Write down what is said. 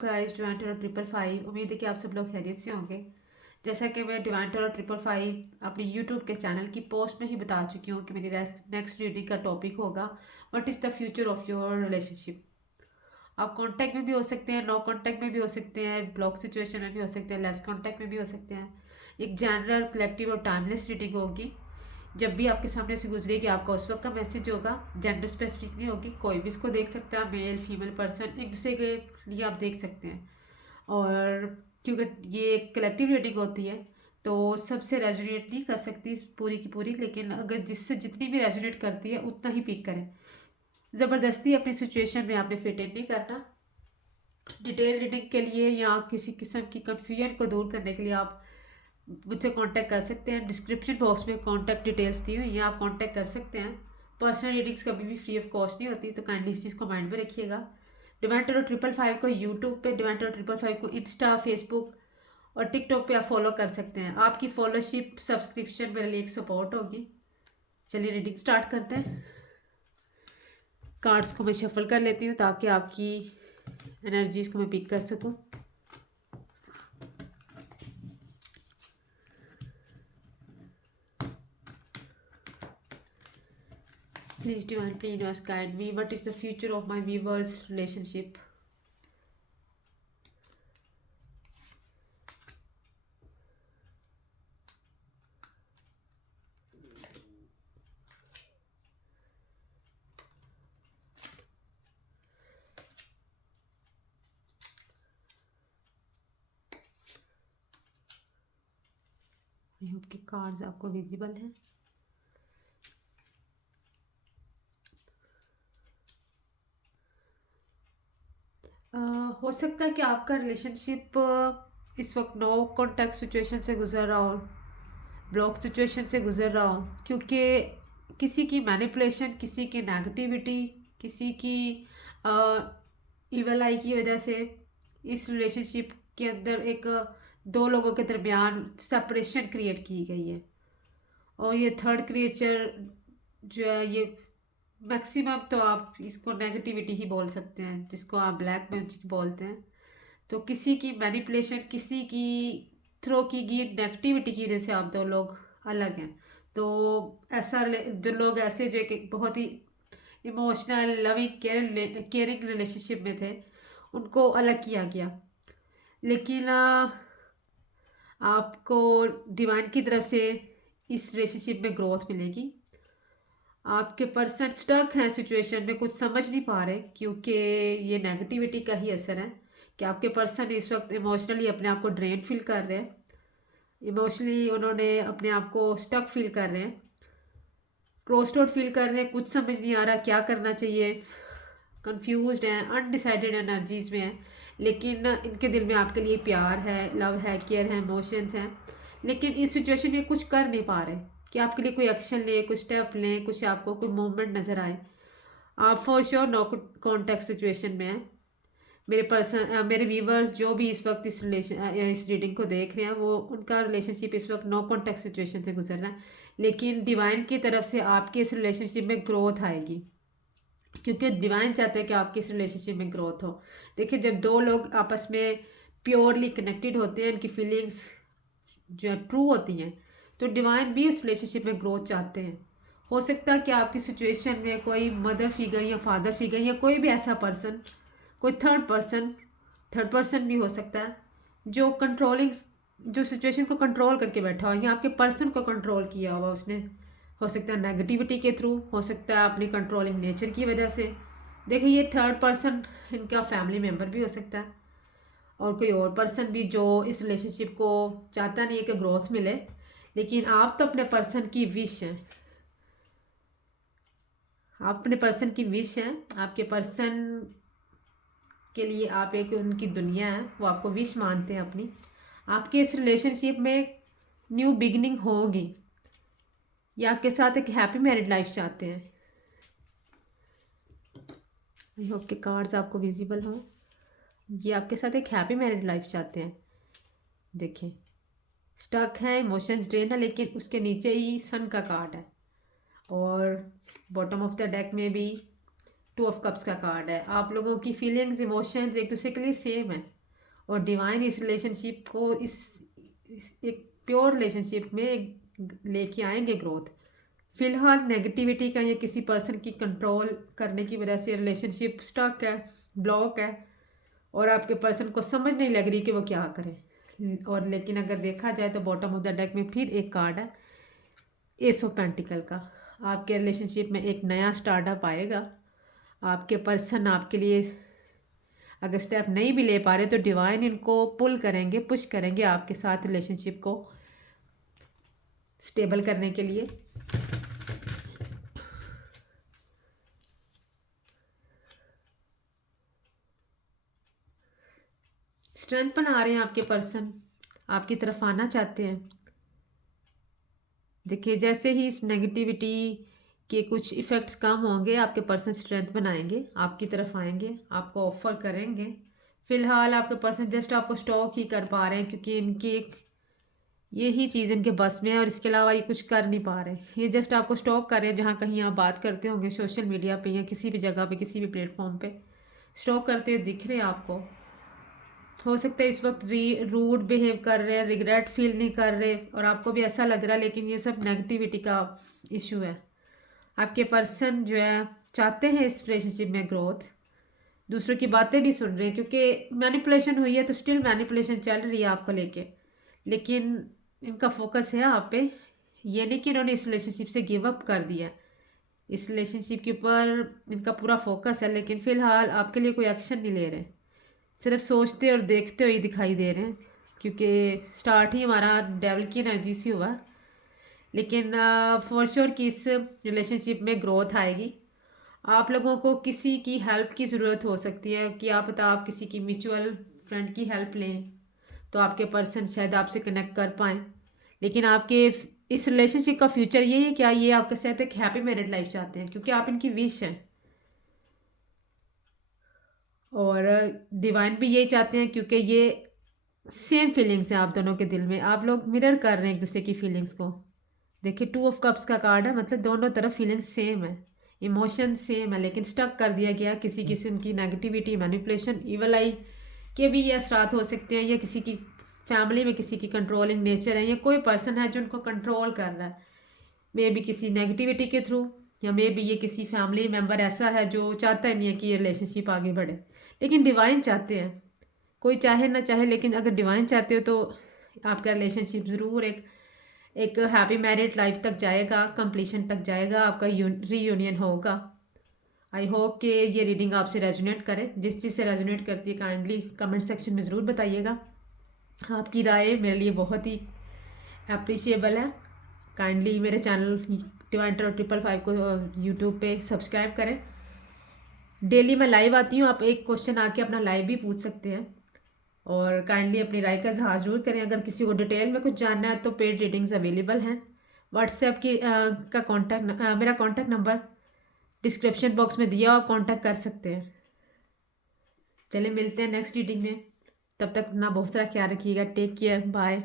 Guys divine tarot 555, उम्मीद है कि आप सब लोग खैरियत से होंगे। जैसा कि मैं डिवाइन टैरो 555 अपनी यूट्यूब के चैनल की पोस्ट में ही बता चुकी हूँ कि मेरी नेक्स्ट रीडिंग का टॉपिक होगा what is the future of your relationship. आप कांटेक्ट में भी हो सकते हैं, नो कांटेक्ट में भी हो सकते हैं, ब्लॉक सिचुएशन में भी हो सकते हैं, लेस कांटेक्ट में भी हो सकते हैं। एक जनरल कलेक्टिव और टाइमलेस रीडिंग होगी। जब भी आपके सामने से गुजरेगी आपका उस वक्त का मैसेज होगा। जेंडर स्पेसिफिक नहीं होगी, कोई भी इसको देख सकता है, मेल फीमेल पर्सन एक दूसरे के लिए आप देख सकते हैं। और क्योंकि ये एक कलेक्टिव रीडिंग होती है तो सबसे रेजोनेट नहीं कर सकती पूरी की पूरी, लेकिन अगर जिससे जितनी भी रेजोनेट करती है उतना ही पिक करें। ज़बरदस्ती अपनी सिचुएशन में आपने फिट इन नहीं करना। डिटेल रीडिंग के लिए या किसी किस्म की कन्फ्यूजन को दूर करने के लिए आप मुझसे कांटेक्ट कर सकते हैं। डिस्क्रिप्शन बॉक्स में कांटेक्ट डिटेल्स दी हुई हैं, आप कांटेक्ट कर सकते हैं। पर्सनल रीडिंग्स कभी भी फ्री ऑफ कॉस्ट नहीं होती, तो काइंडली इस चीज़ को माइंड में रखिएगा। डिवाइन टैरो 555 को यूट्यूब पे, डिवाइन टैरो 555 को इंस्टा, फेसबुक और टिकटॉक पे आप फॉलो कर सकते हैं। आपकी फॉलोशिप सब्सक्रिप्शन मेरे लिए एक सपोर्ट होगी। चलिए रीडिंग स्टार्ट करते हैं। कार्ड्स को मैं शफल कर लेती हूँ ताकि आपकी एनर्जीज को मैं पिक कर सकूँ। Please divine play universe guide me. What is the future of my viewers relationship? I hope कि कार्ड्स आपको विजिबल हैं। हो सकता है कि आपका रिलेशनशिप इस वक्त नो कॉन्टैक्ट सिचुएशन से गुजर रहा हो, ब्लॉक सिचुएशन से गुजर रहा हो, क्योंकि किसी की मैनिपुलेशन, किसी की नेगेटिविटी, किसी की इवल आई की वजह से इस रिलेशनशिप के अंदर एक दो लोगों के दरमियान सेपरेशन क्रिएट की गई है। और ये थर्ड क्रिएचर जो है, ये मैक्सिमम तो आप इसको नेगेटिविटी ही बोल सकते हैं, जिसको आप ब्लैक मैजिक बोलते हैं। तो किसी की मैनिपुलेशन, किसी की थ्रो की गई नेगेटिविटी की वजह से आप दो लोग अलग हैं। तो ऐसा जो लोग ऐसे जो कि बहुत ही इमोशनल लविंग केयरिंग रिलेशनशिप में थे, उनको अलग किया गया। लेकिन आपको डिवाइन की तरफ से इस रिलेशनशिप में ग्रोथ मिलेगी। आपके पर्सन स्टक हैं सिचुएशन में, कुछ समझ नहीं पा रहे, क्योंकि ये नेगेटिविटी का ही असर है कि आपके पर्सन इस वक्त इमोशनली अपने आप को ड्रेन फील कर रहे हैं। इमोशनली उन्होंने अपने आप को स्टक फील कर रहे हैं, क्रॉस्ड आउट फील कर रहे हैं, कुछ समझ नहीं आ रहा क्या करना चाहिए, कंफ्यूज्ड हैं, अनडिसाइडेड एनर्जीज में हैं। लेकिन इनके दिल में आपके लिए प्यार है, लव है, केयर है, इमोशंस हैं। लेकिन इस सिचुएशन में कुछ कर नहीं पा रहे कि आपके लिए कोई एक्शन लें, कुछ स्टेप लें, कुछ आपको कोई मूवमेंट नज़र आए। आप for sure no contact situation में हैं। मेरे व्यूवर्स जो भी इस वक्त इस रीडिंग को देख रहे हैं, वो उनका रिलेशनशिप इस वक्त नो कॉन्टैक्ट सिचुएशन से गुजर रहा है। लेकिन डिवाइन की तरफ से आपके इस रिलेशनशिप में ग्रोथ आएगी, क्योंकि डिवाइन चाहते हैं कि आपकी इस रिलेशनशिप में ग्रोथ हो। देखिए, जब दो लोग आपस में प्योरली कनेक्टेड होते हैं, उनकी फीलिंग्स जो ट्रू होती हैं, तो डिवाइन भी उस रिलेशनशिप में ग्रोथ चाहते हैं। हो सकता है कि आपकी सिचुएशन में कोई मदर फिगर या फादर फिगर या कोई भी ऐसा पर्सन, कोई थर्ड पर्सन भी हो सकता है जो कंट्रोलिंग, जो सिचुएशन को कंट्रोल करके बैठा हो, या आपके पर्सन को कंट्रोल किया हुआ उसने। हो सकता है नेगेटिविटी के थ्रू, हो सकता है अपनी कंट्रोलिंग नेचर की वजह से। देखिए, ये थर्ड पर्सन इनका फैमिली मेम्बर भी हो सकता है, और कोई और पर्सन भी जो इस रिलेशनशिप को चाहता नहीं है कि ग्रोथ मिले। लेकिन आप तो अपने पर्सन की विश हैं, आप अपने पर्सन की विश हैं, आपके पर्सन के लिए आप एक उनकी दुनिया है, वो आपको विश मानते हैं अपनी। आपके इस रिलेशनशिप में न्यू बिगनिंग होगी, या आपके साथ एक हैप्पी मैरिड लाइफ चाहते हैं। आई होप के कार्ड्स आपको विजिबल हो। ये आपके साथ एक हैप्पी मैरिड लाइफ चाहते हैं। देखिए, स्टक है, इमोशंस ड्रेन है, लेकिन उसके नीचे ही सन का कार्ड है। और बॉटम ऑफ द डेक में भी टू ऑफ कप्स का कार्ड है। आप लोगों की फीलिंग्स इमोशंस एक दूसरे के लिए सेम है और डिवाइन इस रिलेशनशिप को इस एक प्योर रिलेशनशिप में लेके आएंगे ग्रोथ। फिलहाल नेगेटिविटी का या किसी पर्सन की कंट्रोल करने की वजह से रिलेशनशिप स्टक है, ब्लॉक है और आपके पर्सन को समझ नहीं लग रही कि वो क्या करें। और लेकिन अगर देखा जाए तो बॉटम ऑफ द डेक में फिर एक कार्ड है एस ऑफ पेंटिकल का। आपके रिलेशनशिप में एक नया स्टार्टअप आएगा। आपके पर्सन आपके लिए अगर स्टेप नहीं भी ले पा रहे तो डिवाइन इनको पुल करेंगे, पुश करेंगे आपके साथ रिलेशनशिप को स्टेबल करने के लिए। स्ट्रेंथ बना रहे हैं आपके पर्सन, आपकी तरफ आना चाहते हैं। देखिए जैसे ही इस नेगेटिविटी के कुछ इफ़ेक्ट्स कम होंगे आपके पर्सन स्ट्रेंथ बनाएंगे, आपकी तरफ आएंगे, आपको ऑफर करेंगे। फिलहाल आपके पर्सन जस्ट आपको स्टॉक ही कर पा रहे हैं क्योंकि इनकी एक यही चीज़ इनके बस में है और इसके अलावा ये कुछ कर नहीं पा रहे। ये जस्ट आपको स्टॉक कर रहे हैं, जहाँ कहीं आप बात करते होंगे सोशल मीडिया पे या किसी भी जगह पे, किसी भी प्लेटफॉर्म पे स्टॉक करते हुए दिख रहे हैं आपको। हो सकता है इस वक्त रूड बिहेव कर रहे हैं, रिग्रेट फील नहीं कर रहे और आपको भी ऐसा लग रहा है, लेकिन ये सब नेगेटिविटी का इशू है। आपके पर्सन जो है चाहते हैं इस रिलेशनशिप में ग्रोथ, दूसरों की बातें भी सुन रहे हैं क्योंकि मैनिपुलेशन हुई है तो स्टिल मैनिपुलेशन चल रही है आपको लेके, लेकिन इनका फोकस है आप पे। ये नहीं कि इन्होंने इस रिलेशनशिप से गिव अप कर दिया, इस रिलेशनशिप के ऊपर इनका पूरा फोकस है, लेकिन फ़िलहाल आपके लिए कोई एक्शन नहीं ले रहे, सिर्फ सोचते और देखते हुए दिखाई दे रहे हैं क्योंकि स्टार्ट ही हमारा डेविल की एनर्जी से हुआ। लेकिन फॉर श्योर कि इस रिलेशनशिप में ग्रोथ आएगी। आप लोगों को किसी की हेल्प की ज़रूरत हो सकती है कि आप किसी की म्यूचुअल फ्रेंड की हेल्प लें तो आपके पर्सन शायद आपसे कनेक्ट कर पाएँ। लेकिन आपके इस रिलेशनशिप का फ्यूचर ये है क्या, ये आपके साथ एक हैप्पी मैरिड लाइफ चाहते हैं क्योंकि आप इनकी विश हैं और डिवाइन भी यही चाहते हैं क्योंकि ये सेम फीलिंग्स हैं आप दोनों के दिल में। आप लोग मिरर कर रहे हैं एक दूसरे की फीलिंग्स को। देखिए टू ऑफ कप्स का कार्ड है, मतलब दोनों तरफ फीलिंग्स सेम है, इमोशन सेम है, लेकिन स्टक कर दिया गया किसी किस्म की नेगेटिविटी, मैनिपुलेशन, इवल आई के भी ये असरात हो सकते हैं, या किसी की फैमिली में किसी की कंट्रोलिंग नेचर है, या कोई पर्सन है जो उनको कंट्रोल कर रहा है, मे बी किसी नेगेटिविटी के थ्रू, या मे बी ये किसी फैमिली मेम्बर ऐसा है जो चाहता ही नहीं है कि ये रिलेशनशिप आगे बढ़े। लेकिन डिवाइन चाहते हैं, कोई चाहे ना चाहे, लेकिन अगर डिवाइन चाहते हो तो आपका रिलेशनशिप ज़रूर एक हैप्पी मैरिड लाइफ तक जाएगा, कंप्लीशन तक जाएगा, आपका रीयूनियन होगा। आई होप कि ये रीडिंग आपसे रेजोनेट करे। जिस चीज़ से रेजोनेट करती है काइंडली कमेंट सेक्शन में ज़रूर बताइएगा। आपकी राय मेरे लिए बहुत ही अप्रिशिएबल है। काइंडली मेरे चैनल डिवाइन टैरो 555 को यूट्यूब पे सब्सक्राइब करें। डेली मैं लाइव आती हूँ, आप एक क्वेश्चन आके अपना लाइव भी पूछ सकते हैं और काइंडली अपनी राय का इजहार ज़रूर करें। अगर किसी को डिटेल में कुछ जानना है तो पेड रीडिंग्स अवेलेबल हैं। व्हाट्सएप की का कॉन्टैक्ट मेरा कॉन्टैक्ट नंबर डिस्क्रिप्शन बॉक्स में दिया, आप कॉन्टैक्ट कर सकते हैं। चलिए मिलते हैं नेक्स्ट रीडिंग में, तब तक अपना बहुत सारा ख्याल रखिएगा। Take care, bye.